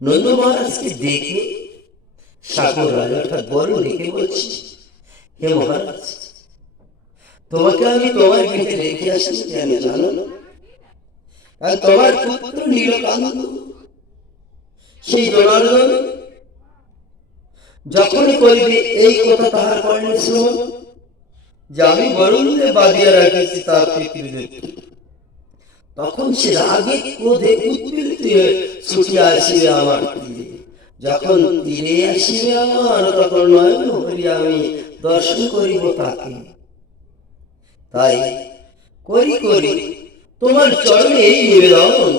নন্দ মহারাজকে দেখে সাগর রাজা অর্থাৎ বড় রেখে বলছি, হে মহারাজ, তোমাকে আমি তোমার গৃহে রেখে আসি কেন জানো? আর তোমার পুত্র নীলকান্ত সেই জনার্দন যখন কইবে এই কথা তাহার কর্ণে শ্রবণ, যে আমি বরুণে বাঁধিয়া রাখিছি তার পিতৃদেব, তখন সে রাগে ক্রোধে উৎপীড়িত হয়ে ছুটিয়া আসিবে আমার তীরে। যখন তীরে আসিবে আমার, তখন নয়ন ভরিয়া আমি দর্শন করিব তাকে। তাই করি করি তোমার চরণে এই নিবেদন,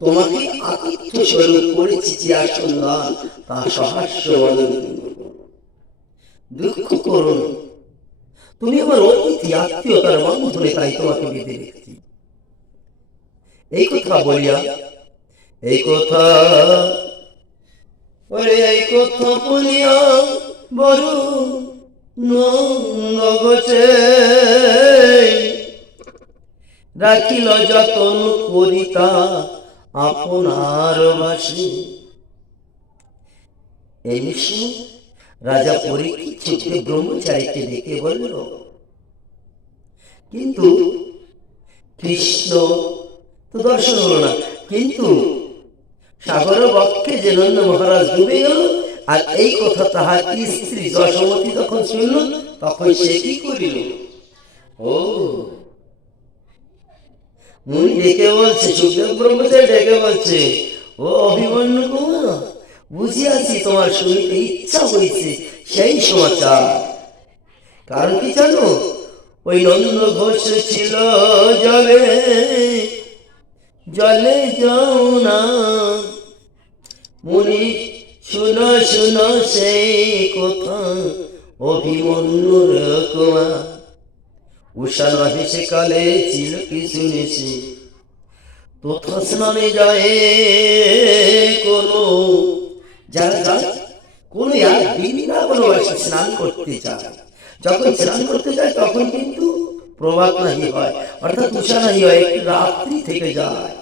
তোমাকে আতিথ্য স্বরূপ করেছি যে আসন্দান, তা সহাস্য দুঃখ করুন, তুমি আমার অতিথি আত্মীয়তার বন্ধনে, তাই তোমাকে বেঁধে রেখেছি। এই কথা বলিয়া এই কথা বলিয়া বড় নগছে রাখিল যতন করিতা আপনার বাসে। এই বিষয়ে রাজা পরীক্ষিত ব্রহ্মচারীকে ডেকে বলল, কিন্তু কৃষ্ণ তো দর্শন হলো না, কিন্তু সাগর বক্ষে যে নন্দ মহারাজ ডুবে গেল, আর এই কথা তাহার স্ত্রী যশোমতী যখন শুনল, তখন সে কি করিল? ও মুনি ডেকে বলছে, সুখদেব ব্রহ্মচারী ডেকে বলছে, ও অভিমন্যু কুমার, বুঝিয়াছি তোমার শুনিতে ইচ্ছা হয়েছে সেই সমাচার। কারণ কি জানো? ওই নন্দ ঘোষ ছিল জলে, জলে যাও না মুনি, শুনো শুনো সেই কথা অভিমন্যুর কুমার। উষা নহে সে কালে ছিল কি শুনেছি, তথা স্নানে যায় কোনো, যারা যায় কোনো এক বৃন্দাবনবাসী স্নান করতে যায়, যখন স্নান করতে যায় তখন কিন্তু প্রভাত নাহি হয়, অর্থাৎ উষা নাহি হয়, একটু রাত্রি থেকে যায়।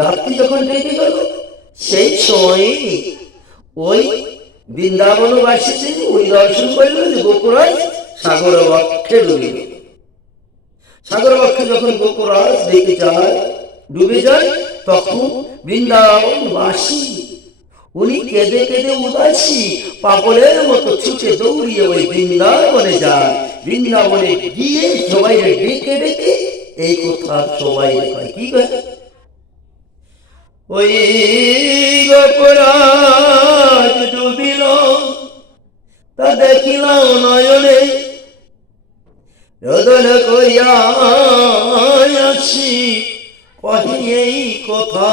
রাত্রি যখন ডেকে গেল, সেই সময়ে ওই বৃন্দাবনবাসী উনি দর্শন করলেন যে গোকুরাজ সাগর বক্ষে ডুবে গেল। সাগর বক্ষে যখন গোকুরাজ ডেকে যায়, ডুবে যায়, তখন বৃন্দাবনবাসী উনি কেঁদে কেঁদে উদাসী পাগলের মতো ছুটে দৌড়িয়ে ওই বৃন্দাবনে যায়। বৃন্দাবনে গিয়ে সবাই ডেকে ডেকে এই কথা সবাই কয়, কি কয়? ওই গোকুরাজ ডুবিল, তা দেখিলাম নয়নে, রোদন করিয়া আসি কহি এই কথা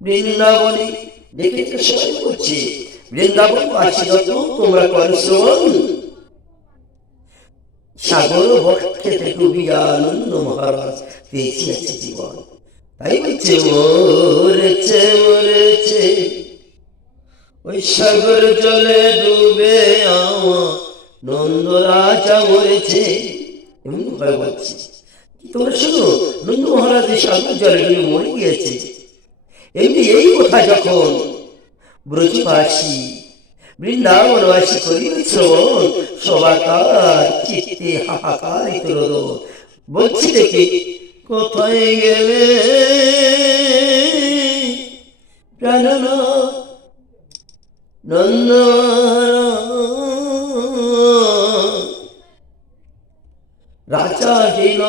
বৃন্দাবনে। দেখে সবাই বলছে, বৃন্দাবন বাসী যত তোমরা করো শ্রবণ, সাগর বক্ষে ডুবিয়া আনন্দ মহারাজ পেয়েছে জীবন। তাই বলছে, মরেছে মরেছে ওই সাগর জলে ডুবে আমার নন্দ রাজা মরেছে। এমনি ভয় বলছে, তোমরা শুনো, নন্দ মহারাজ সাগর জলে ডুবে মরে গিয়েছে। এমনি এই কথা যখন ব্রজবাসী বৃন্দাবনবাসী করিবে শ্রবণ, সবাকার চিত্তে হাহাকারিত রোদন। বলছি দেখি, কোথায় গেলে প্রাণনাথ নন্দ রাজা হীন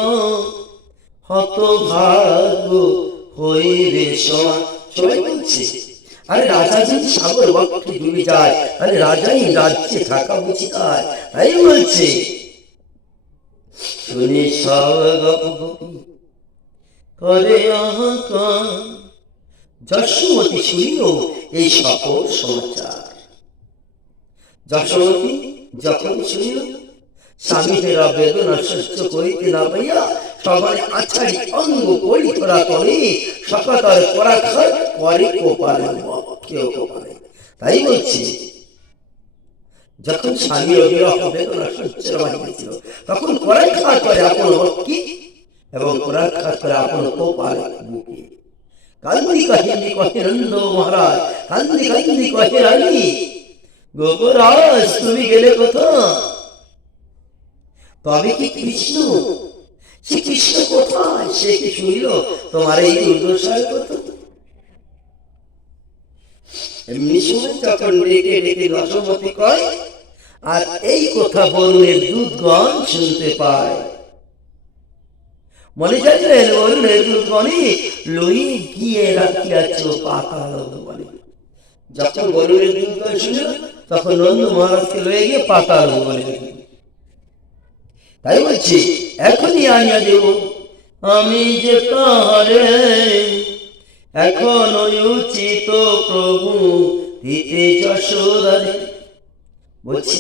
হতভাগ্য হইবে সমান। সবাই বলছে, আরে রাজা যদি সাগর বক্ষে ডুবে যায়, তাহলে রাজাই রাজ্যে থাকা উচিত। তাই বলছে, শুনি সব গপি করে আহাকার। যশোমতী শুনিল এই সকল সমাচার। যশোমতী যখন শুনিল, স্বামীরা বেদনা সহ্য করিতে না পাইয়া সবাই আছাড়ি অঙ্গ করি ধরা করে, সকাতার পরাঘাত করে কপালে কেউ কপালে। তাই বলছি, যখন স্বামীর বিরহ বেদনা সহ্য হইয়াছিল, তখন পরাঘাত করে আপন বক্ষে এবং পরাঘাত করে আপন কপালে বুকে। কান্দি কাহিনী কহে নন্দ মহারাজ, কান্দি কান্দি কহে রানী, গোপরাজ তুমি গেলে কোথায়? তবে কি কৃষ্ণ, সে কৃষ্ণ কোথায়? সে কি শুনিল তোমার এই দুর্দশার কথা? এমনি সময় যখন ডেকে ডেকে রসমতি কয়, আর এই কথা বরুণের দূতগণ শুনতে পায়। মনে চাইলেন বরুণের দূতগণে লই গিয়ে রাখিয়াছ পাতাল ভুবনে। যখন বরুণের দূতগণ শুনল তখন নন্দ মহারাজকে লয়ে গিয়ে পাতাল ভুবনে। তাই বলছি এখনই আনিয়া দেব আমি যে তাহারে, এখন উচিত প্রভু দিতে যশোদারে। বলছি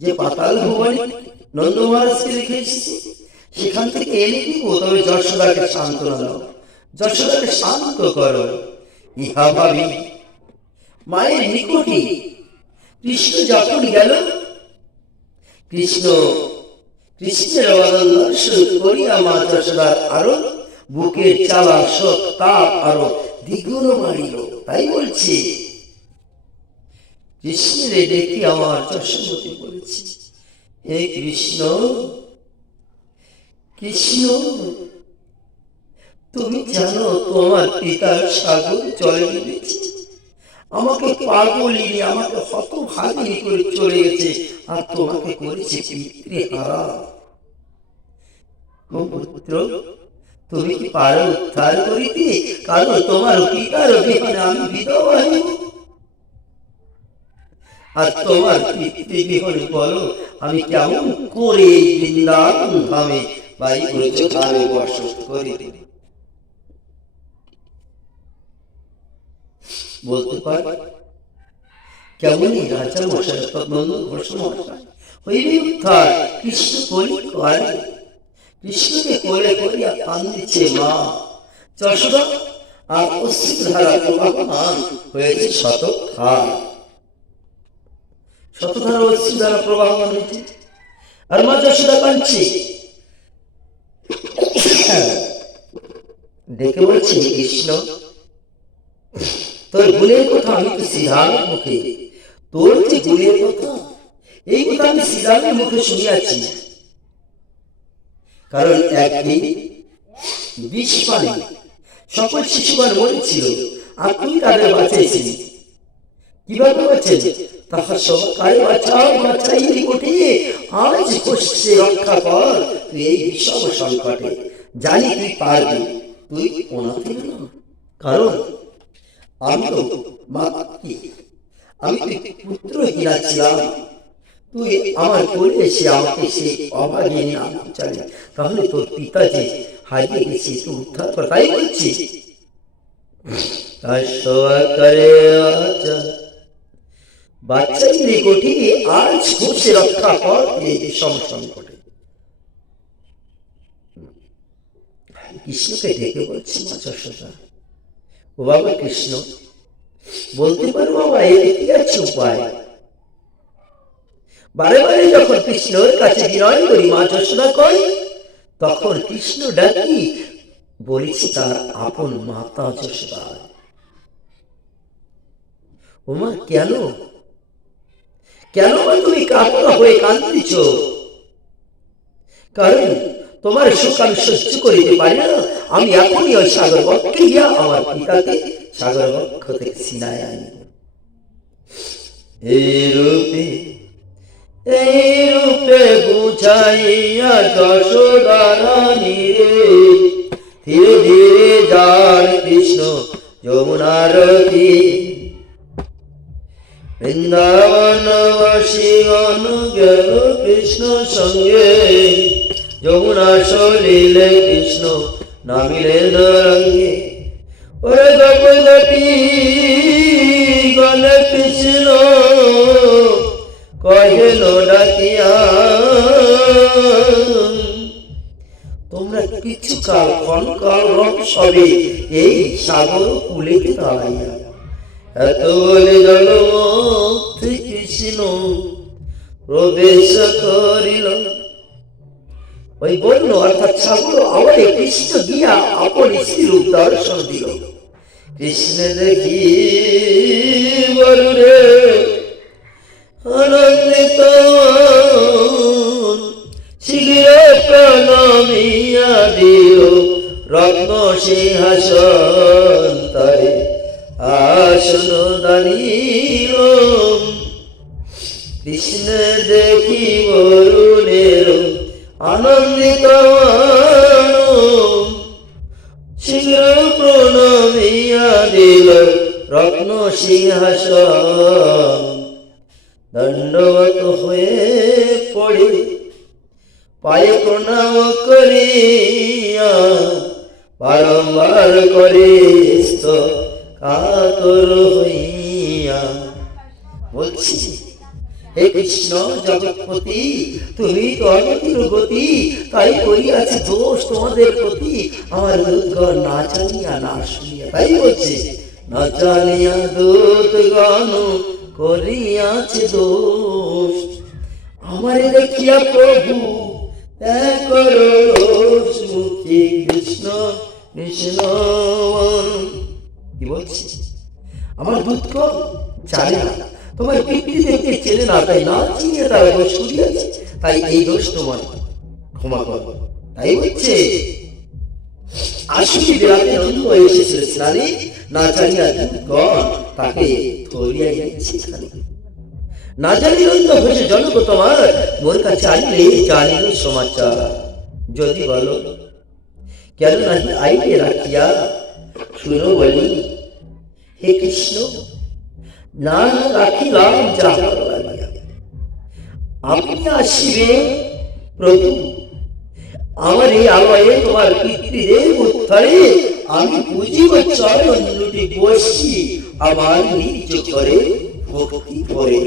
যে পাতাল ভুবনে নন্দ মহারাজকে রেখে এসেছি, সেখান থেকে এনে দিব, তবে যশোদাকে সান্ত্বনা দাও, যশোদাকে শান্ত করো। ইহা ভাবি মায়ের নিকটে কৃষ্ণ যখন গেল, কৃষ্ণের বদন দর্শন করিয়া মা যশোদার আরো বুকের চালা শোক তাপ আরো দ্বিগুণ বাড়িল। তাই বলছি কৃষ্ণের দেখি আমার যশোমতি বলেছি, হে কৃষ্ণ, কৃষ্ণ তুমি জানো তোমার পিতার সাগর জলে ডুবেছে, আমাকে পাগলিনী, আমাকে হতভাগিনী করে চলে গেছে, আর তোমাকে করেছে পিতৃহারা। পুত্র তুমি কি পারো উদ্ধার করিতে? কারণ তোমার পিতার বিহনে আমি বিধবা হইব, আর তোমার পিতৃবিহনে বলো আমি কেমন করে বৃন্দাবন ধামে বাই ব্রজধামে বাস করি? বলতে পার কেমনই রাজা মশাই নন্দ ঘোষ মশাই হইবে উদ্ধার। কৃষ্ণ কলি করে, কৃষ্ণকে কোলে করিয়া কান্দিছে মা যশোদা, আর অশ্রুধারা প্রবাহমান হয়েছে শতধার, শতধারা অশ্রুধারা প্রবাহমান হয়েছে, আর মা যশোদা কাঁদছে। দেখে বলছি কৃষ্ণ তোর গুণের কথা আমি তো শ্রীরামের মুখে, তোর যে গুণের কথা এই কথা আমি শ্রীরামের মুখে শুনিয়াছি। কারণ একদিন বিষ পানে সকল শিশুগণ মরেছিল, আর তুই তাদের বাঁচাইছিলি। কিভাবে বাঁচেন? তাহার সবাই বাঁচাও বাঁচাই উঠিয়ে আজ কষ্টে রক্ষা কর তুই এই বিষম সংকটে। জানি তুই পারবি, তুই অনাথ না, কারণ আমি তো আমি পুত্রহীনা ছিলাম, তুই আমার কোলে এসে আমাকে সে অভাগিনী নাম চালি, তাহলে তোর পিতা যে হারিয়ে গেছে তুই উদ্ধার কর। তাই বলছি বাচ্চাই নিকটে আজ খুশি রক্ষা কর এই বিষম সংকটে। কৃষ্ণকে ডেকে বলছি মা যশোদা, ও বাবা কৃষ্ণ বলতে পারো বাবা এর কি আছে উপায়? বারে বারে যখন কৃষ্ণের কাছে বিনয় করি মা যশোদা কয়, তখন কৃষ্ণ ডাকি বলেছি তার আপন মাতা যশোদা। ওমা কেন কেন তুমি কাতরা হয়ে কাঁদছ? কারণ তোমার সুখ আমি সহ্য করিতে পারি না। আমি এখনই ওই সাগর বক্ষে গিয়া আমার পিতাকে সাগর বক্ষ থেকে ছিনায় আনি। এই রূপে বুঝাইয়া যশোদা রানী রে, ধীরে ধীরে যান কৃষ্ণ যমুনার তীরে। বৃন্দাবনবাসীগণ গেল কৃষ্ণ সঙ্গে, যমুনা সলিলে কৃষ্ণ নামিলেন রঙ্গে। ওরে গোপী গলে কৃষ্ণ কহিল ডাকিয়া, তোমরা কিছু কাল ক্ষণকাল সবে এই সাগর কূলে দাঁড়াইয়া। এত বলে জলমধ্যে কৃষ্ণ প্রবেশ করিল। ওই বন্য অর্থাৎ সাগর আওয়ারে কৃষ্ণ গিয়া আপন স্ত্রীরূপ দর্শন দিল। কৃষ্ণ দেখি বরুরে আনন্দিত শীঘ্র প্রণমিয়া দিও রত্ন সিংহাসন তারে আসন দানিল। কৃষ্ণ দেখি বরুণের আনন্দিত শীঘ্র প্রণমিয়া দিল রত্ন সিংহাসন। দণ্ডবত হয়ে পড়ে পায়ে প্রণাম করিয়া বারম্বার করে কাতর হইয়া বলছি, হে কৃষ্ণ জগৎপতি, তুমি তো অনতির গতি, তাই করিয়াছে দোষ তোমাদের প্রতি। আমার দূতগণ না জানিয়া না শুনিয়া, তাই বলছে না জানিয়া দূতগণ করিয়াছে দোষ। আমারে দেখিয়া প্রভু ত্যাগ করো মুখে কৃষ্ণ কৃষ্ণ। কি বলছি, আমার দূতগণ জানে না, তোমার পিতৃদেবকে চেনে না, তাই না চিনিয়ে তারা দোষ করিয়াছে, তাই এই দোষ তোমার ক্ষমা করো। তাই হচ্ছে আসলে বিরাটে নন্দ এসেছিল স্নানে, না জানিয়া দূতগণ তাকে ধরিয়া এনেছে। না জানি নন্দ হয়েছে জনক তোমার, মোর কাছে আইলে জানিল সমাচার। যদি বলো কেন নাহি আইলে রাখিয়া, শুনো বলি হে কৃষ্ণ, না রাখিলাম যাহার লাগিয়া। আপনি আসিবেন প্রভু আমার এই আলয়ে, তোমার পিতৃদেব উত্তরে আমি পুজিব চরণ দুটি বসি আমার নিজ করে ভক্তি করে।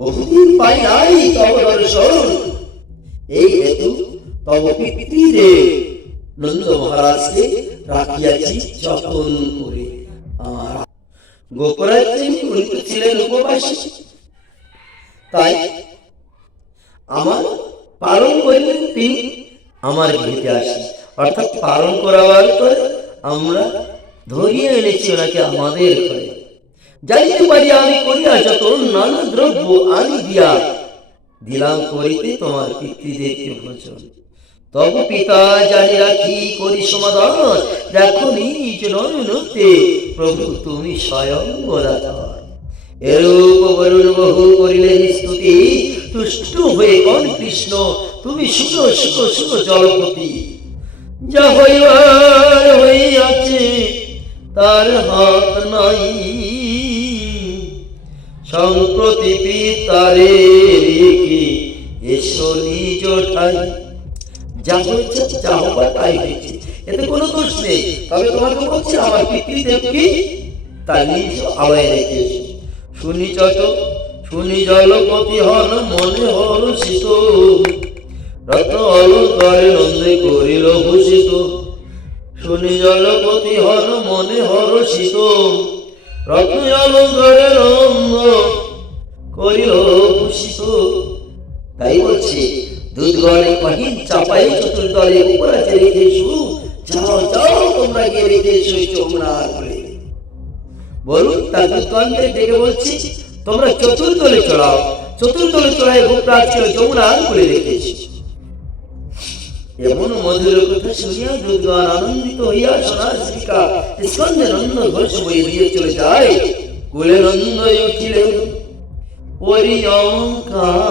বহুদিন পাই নাই তব দর্শন, এই হেতু তব পিতৃদেব নন্দ মহারাজকে রাখিয়াছি যতন করে। আমার গোপরাজ উনি তো ছিলেন উপবাসী, তাই আমার পালন করিলেন তিনি আমার গৃহে আসি, অর্থাৎ পালন করাবার পর আমরা ধরিয়ে এনেছি ওনাকে আমাদের ঘরে। যাইতে পারি আমি করিয়া যতন নানা দ্রব্য আনি দিয়া দিলাম করিতে তোমার পিতৃদেবকে ভোজন। তব পিতা জানি রাখি করি সমাধান, দেখো নিজ নয়নতে প্রভু তুমি স্বয়ং বদাতার। এরূপ বরুণ বহু করিলেন স্তুতি, তুষ্ট হয়ে কোন কৃষ্ণ তুমি শুনো শুনো শুনো জলপতি। যা হইবার হইয়াছে তার হাত নাই, সম্প্রতি পিতারে রেখে এসো নিজ ঠাই। যা হয়েছে যা হবার তাই হয়েছে, এতে কোনো দোষ নেই। তবে তোমাকে বলছি আমার পিতৃদেবকে তার নিজ আলয়ে রেখে এসো। শুনি যত শুনি জলপতি হন মনে হল শীত, রত অলঙ্কারে নন্দে করিল ভূষিত। শুনি জলপতি হন মনে হল শীত, রত অলঙ্কারে নন্দ করিল ভূষিত। তাই বলছে দুধগণে কহিন চাপাই চতুর্দলে উপরাজে রেখে এসো। যাও যাও তোমরা গিয়ে রেখে এসো যমুনার বলে। বলুন তার দুধগণকে ডেকে বলছি তোমরা চতুর্দলে চড়াও, চতুর্দলে চড়াই গোপরাজকে যমুনার বলে রেখে এসো। এমন মধুর কথা শুনিয়া দুধগণ আনন্দিত হইয়া সোনার শিকা স্কন্ধে নন্দ ঘোষ বই দিয়ে চলে যায়। কুলে নন্দ উঠিলেন পরিয়ঙ্কার,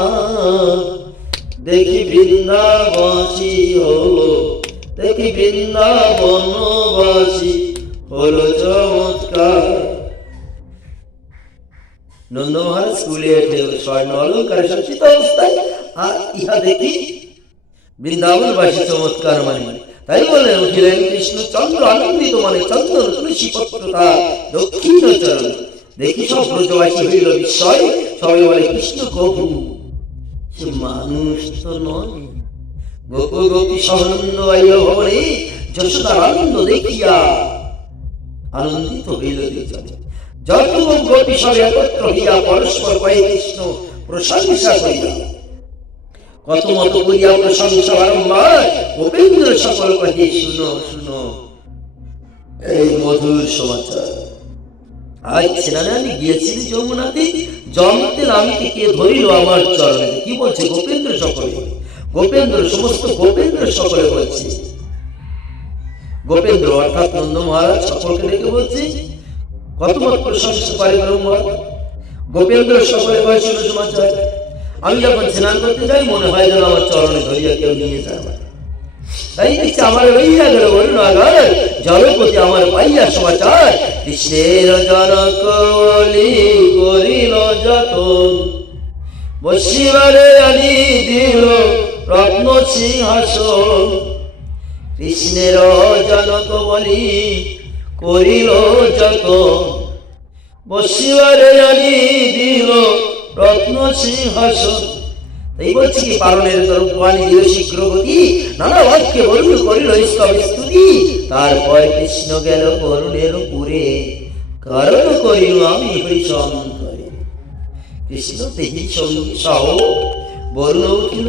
দেখি বৃন্দাবাসী হলো, দেখি বৃন্দাবনবাসী হলো চমৎকার। নন্দ মহারাজ স্কুলে উঠে স্বর্ণ অলঙ্কারে সজ্জিত অবস্থায়, আর ইহা দেখি বৃন্দাবনবাসী চমৎকার মানে। তাই বলে উঠিলেন কৃষ্ণ চন্দ্র আনন্দিত মানে চন্দন তুলসী পত্রতা দক্ষিণ চরণ। দেখি সব ব্রজবাসী হইল বিস্ময়, সবাই বলে কৃষ্ণ প্রভু সে মানুষ তো নয়। গোপ গোপী সহানন্দ আইল ভবনে, যশোদার আনন্দ দেখিয়া আনন্দিত হইল দুইজনে। যত গোপী সব একত্র হইয়া পরস্পর কয়ে কৃষ্ণ প্রশংসা করিয়া, কত মত করিয়া প্রশংসা বারম্বার। গোপেন্দ্র সকল কহে শুনো শুনো এই মধুর সমাচার। আজ স্নানে আমি গিয়েছি যমুনাতে, জমতে নামিতে কে ধরিল আমার চরণে। কি বলছে গোপেন্দ্র সকলে, গোপেন্দ্র সমস্ত গোপেন্দ্র সকলে বলছে। গোপেন্দ্র অর্থাৎ নন্দ মহারাজ সকলকে ডেকে বলছে কত মত প্রশংসা করে ব্রহ্মা। গোপেন্দ্র সকলে কয় শুনো সমাচার, আমি যখন স্নান করতে যাই মনে হয় যেন আমার চরণে ধরিয়া কেউ নিয়ে যায়। তাই দেখছি আমার লইয়া গেল অরুণাগার, জলপতি আমার পাইয়া সমাচার। কৃষ্ণের জনক বলি করিল যতন, বসিবারে আনি দিল রত্ন সিংহাসন। কৃষ্ণের জনক বলি করিল যতন, বসিবারে আনি দিল রত্ন সিংহাসন। এই বলছি কি পালনের তরফ বাণী দিল শীঘ্র গতি, নানা বাক্যে বরুণ করিল স্তব স্তুতি। তারপর কৃষ্ণ গেল বরুণের পুরে, কারণ করিল আমি হরিচন্দরে। কৃষ্ণ তেহি সঙ্গী সহ বরুণ উঠিল,